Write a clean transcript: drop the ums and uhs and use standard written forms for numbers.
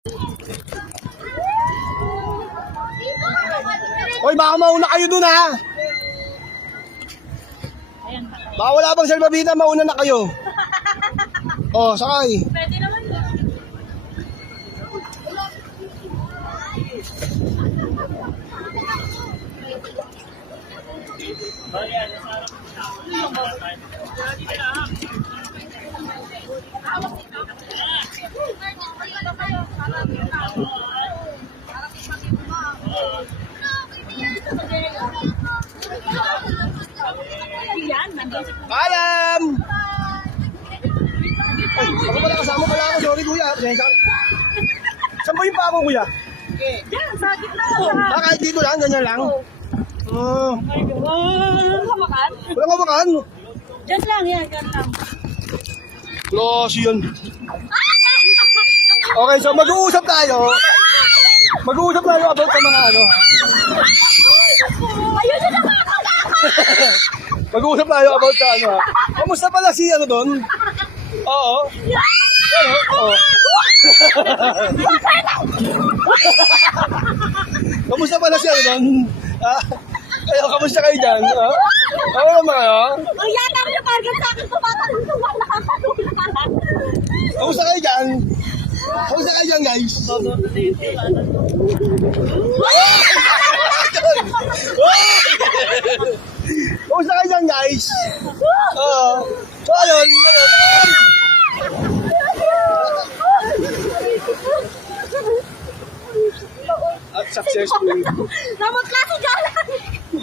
Hoy, baka mauna kayo dun ha. Baka wala bang salbabida, mauna na kayo. Oh, sakay. Pwede naman yun. Paalam! Ay, ako pala kasama pala ako. Sorry kuya. Saan ba yung pa ako kuya? Yan, sa gitna. Ah, kahit dito lang, ganyan lang. Oh. Walang hawakan? Walang kabakan. Diyan lang, yan, yan lang. Close yun. Okay, so mag-uusap tayo. Mag-uusap tayo about sa mga ano ha. Ayun na nakakagaka! Mag-uusap tayo about sa ano ha. Kamusta pala si ano doon? Oo. Ano? Oo. Kamusta pala si ano doon? Ah, kayo, kamusta kayo dyan? Ah? Okay naman kayo? Ang yata mo yung target sa akin, tumatalong sa wala nakakatulala. Kamusta kayo dyan? Kamusta kayo dyan guys? Kamusta kayo dyan guys? Oo. So ayun. At successful. Namot klase dyan!